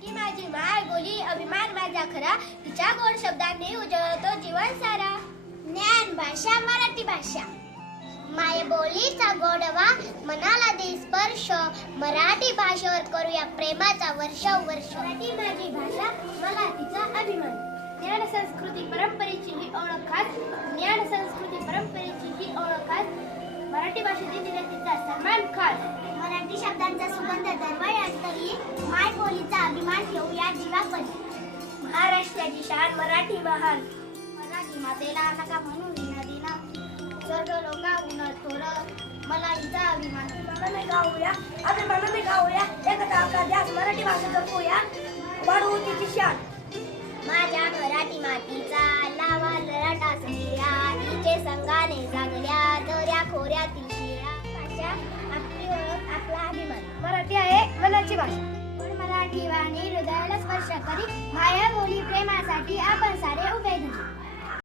मराठी माझी माय बोली, अभिमान माझा खरा, तिच्या गोड शब्दांनी उजळतो जीवन सारा. ज्ञान भाषा मराठी भाषा, माय बोलीचा गोडवा मनाला दे स्पर्श, मराठी भाषेवर करूया प्रेमाचा वर्षाव वर्ष. मराठी माझी भाषा, मला तिचा अभिमान. ज्ञान संस्कृती परंपरेची ही ओळख खास, ज्ञान संस्कृती परंपरेची ही ओळख खास, मराठी भाषेतील दिला तिचा सन्मान खास. मराठी शब्दांचा सुगंध दरवळला तरी माय बोलीचा अभिमान ठेवूया जीवापदी. महाराष्ट्राची शान मराठी महान, मराठी मातेला नका म्हणून नदीना, स्वर्ग लोकाहून थोर मला हिचा अभिमान. अभिमानाने गाऊया, अभिमानाने गाऊया, एकता आपला ध्यास मराठी भाषा जपूया, वाढवू तिची शान. माझ्या मराठी मातीचा लावा लराटा समिया, हिचे संगाने जागल्या दर्या खोऱ्यातील शिळा. भाषा आपली ओळख, आपला अभिमान. मराठी आहे मनाची भाषा. मराठी वाणी हृदयाला स्पर्श करी, माया बोली प्रेमासाठी आपण सारे उभे